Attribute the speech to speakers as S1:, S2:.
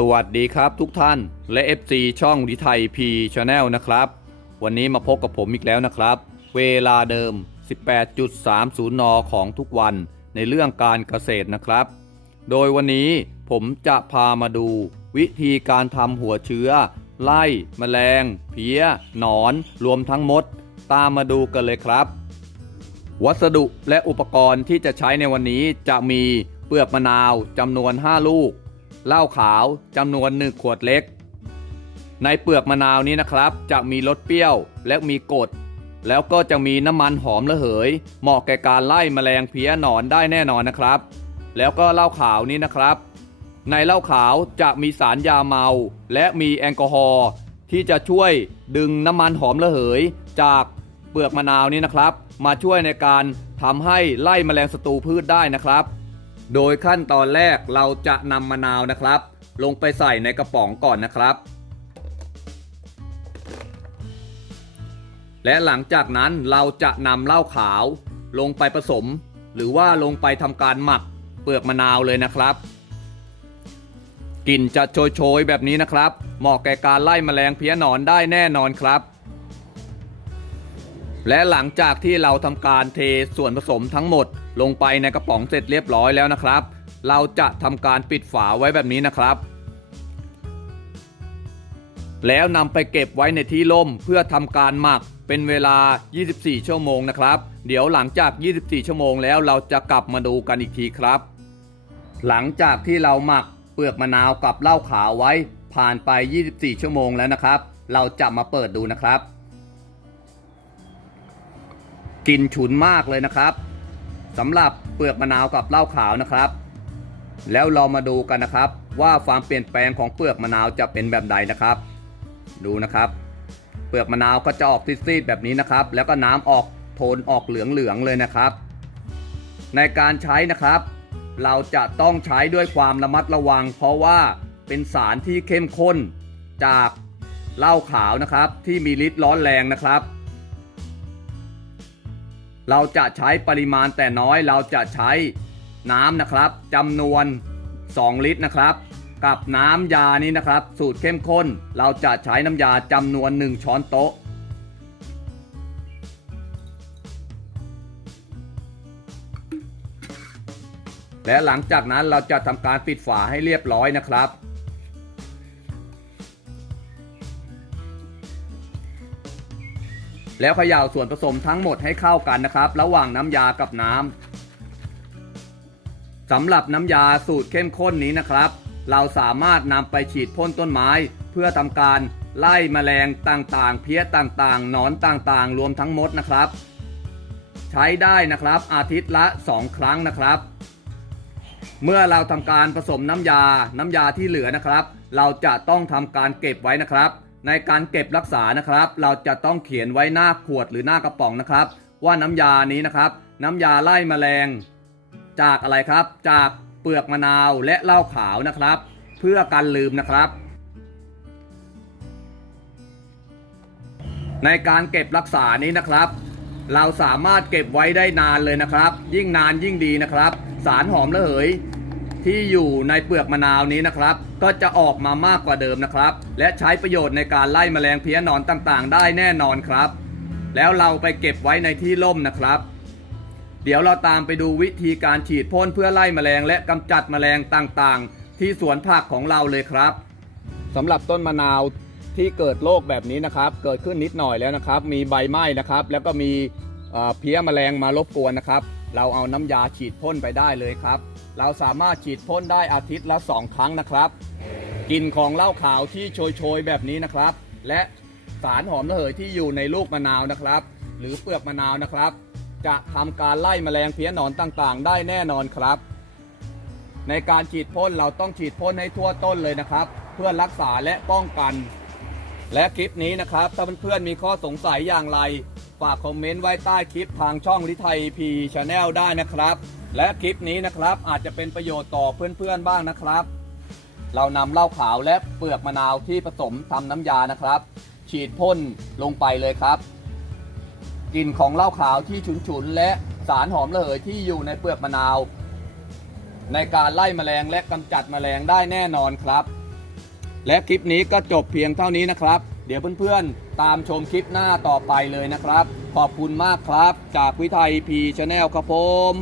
S1: สวัสดีครับทุกท่านและ FC ช่องดิไทยพีชาแนลนะครับ วันนี้มาพบกับผมอีกแล้วนะครับ เวลาเดิม 18.30 น ของทุกวันในเรื่องการเกษตรนะครับ โดยวันนี้ผมจะพามาดูวิธีการทำหัวเชื้อ ไล่แมลง เพี้ย หนอน รวมทั้งมด ตามมาดูกันเลยครับ วัสดุและอุปกรณ์ที่จะใช้ในวันนี้จะมีเปลือกมะนาวจำนวน 5 ลูก เหล้าขาวจำนวน1ขวดเล็ก ในเปลือกมะนาวนี้นะครับ จะมีรสเปรี้ยวและมีกรดแล้วก็จะมีน้ำมันหอมระเหย เหมาะแก่การไล่แมลงเพี้ยหนอนได้แน่นอนนะครับ แล้วก็เหล้าขาวนี้นะครับ ในเหล้าขาวจะมีสารยาเมา และมีแอลกอฮอล์ที่จะช่วยดึงน้ำมันหอมระเหย จากเปลือกมะนาวนี้นะครับ มาช่วยในการทำให้ไล่แมลงศัตรูพืชได้นะครับ โดยขั้นตอนแรกเราจะนำมะนาวนะครับ ลงไปใส่ในกระป๋องก่อนนะครับ และหลังจากนั้นเราจะนำเหล้าขาว ลงไปผสม หรือว่าลงไปทำการหมักเปลือกมะนาวเลยนะครับกลิ่นจะโชยๆแบบนี้นะครับ เหมาะแก่การไล่แมลงเพี้ยหนอนได้แน่นอนครับ และหลังจากที่เราทำการเทส่วนผสมทั้งหมด ลงไปในกระป๋องเสร็จเรียบร้อยแล้วนะครับ เราจะทำการปิดฝาไว้แบบนี้นะครับ แล้วนำไปเก็บไว้ในที่ร่มเพื่อทำการหมักเป็นเวลา 24 ชั่วโมงนะครับ เดี๋ยวหลังจาก 24 ชั่วโมงแล้วเราจะกลับมาดูกันอีกทีครับ หลังจากที่เราหมักเปลือกมะนาวกับเหล้าขาวไว้ผ่านไป 24 ชั่วโมงแล้วนะครับ เราจะมาเปิดดูนะครับ กลิ่นฉุนมากเลยนะครับสำหรับเปลือกมะนาวกับเหล้าขาวนะครับ แล้วเรามาดูกันนะครับ ว่าความเปลี่ยนแปลงของเปลือกมะนาวจะเป็นแบบใดนะครับ ดูนะครับ เปลือกมะนาวก็จะออกซีดๆแบบนี้นะครับ แล้วก็น้ำออกโทนออกเหลืองๆเลยนะครับ ในการใช้นะครับ เราจะต้องใช้ด้วยความระมัดระวัง เพราะว่าเป็นสารที่เข้มข้นจากเหล้าขาวนะครับ ที่มีฤทธิ์ร้อนแรงนะครับ เราจะใช้ปริมาณแต่น้อยเราจะใช้น้ำนะครับจำนวน 2 ลิตรนะครับ กับน้ำยานี้นะครับ สูตรเข้มข้น เราจะใช้น้ำยาจำนวน 1 ช้อนโต๊ะ และหลังจากนั้นเราจะทำการปิดฝาให้เรียบร้อยนะครับ แล้วเขย่าส่วนผสมทั้งหมดให้เข้ากันนะครับ ระหว่างน้ำยากับน้ำสำหรับน้ำยาสูตรเข้มข้นนี้นะครับ เราสามารถนำไปฉีดพ่นต้นไม้ เพื่อทำการไล่แมลงต่างๆ เพี้ยต่างๆ หนอนต่างๆ รวมทั้งมดนะครับ ใช้ได้นะครับอาทิตย์ละ 2 ครั้งนะครับ เมื่อเราทำการผสมน้ำยาน้ำยาที่เหลือนะครับ เราจะต้องทำการเก็บไว้นะครับ ในการเก็บรักษานะครับ เราจะต้องเขียนไว้หน้าขวดหรือหน้ากระป๋องนะครับ ว่าน้ำยานี้นะครับ น้ำยาไล่แมลง จากอะไรครับ จากเปลือกมะนาวและเหล้าขาวนะครับ เพื่อกันลืมนะครับ ในการเก็บรักษานี้นะครับ เราสามารถเก็บไว้ได้นานเลยนะครับ ยิ่งนานยิ่งดีนะครับ สารหอมระเหย ที่อยู่ในเปลือกมะนาวนี้นะครับ ก็จะออกมามากกว่าเดิมนะครับ และใช้ประโยชน์ในการไล่แมลงเพี้ยนอนต่างๆ ได้แน่นอนครับ แล้วเราไปเก็บไว้ในที่ร่มนะครับ เดี๋ยวเราตามไปดูวิธีการฉีดพ่นเพื่อไล่แมลงและกำจัดแมลงต่างๆ ที่สวนผักของเราเลยครับสำหรับต้นมะนาวที่เกิดโรคแบบนี้นะครับ เกิดขึ้นนิดหน่อยแล้วนะครับ มีใบไหม้นะครับ แล้วก็มีเอ่อเพี้ยแมลงมารบกวนนะครับ เราเอาน้ำยาฉีดพ่นไปได้เลยครับ เราสามารถฉีดพ่นได้อาทิตย์ละสองครั้งนะครับกลิ่นของเหล้าขาวที่โชยๆแบบนี้นะครับ และสารหอมระเหยที่อยู่ในลูกมะนาวนะครับ หรือเปลือกมะนาวนะครับ จะทำการไล่แมลงเพี้ยหนอนต่างๆ ได้แน่นอนครับ ในการฉีดพ่นเราต้องฉีดพ่นให้ทั่วต้นเลยนะครับ เพื่อรักษาและป้องกัน และคลิปนี้นะครับ ถ้าเพื่อนๆมีข้อสงสัยอย่างไร ฝากคอมเมนต์ไว้ใต้คลิปทางช่องลิไทยพีชาแนลได้นะครับ และคลิปนี้นะครับอาจจะเป็นประโยชน์ต่อเพื่อนๆบ้างนะครับ เรานำเหล้าขาวและเปลือกมะนาวที่ผสมทำน้ำยานะครับ ฉีดพ่นลงไปเลยครับกลิ่นของเหล้าขาวที่ฉุนๆและสารหอมระเหยที่อยู่ในเปลือกมะนาว ในการไล่แมลงและกำจัดแมลงได้แน่นอนครับ และคลิปนี้ก็จบเพียงเท่านี้นะครับ เดี๋ยวเพื่อนๆ ตามชมคลิปหน้าต่อไปเลยนะครับ ขอบคุณมากครับ จากวิไทยพีชาแนลครับผม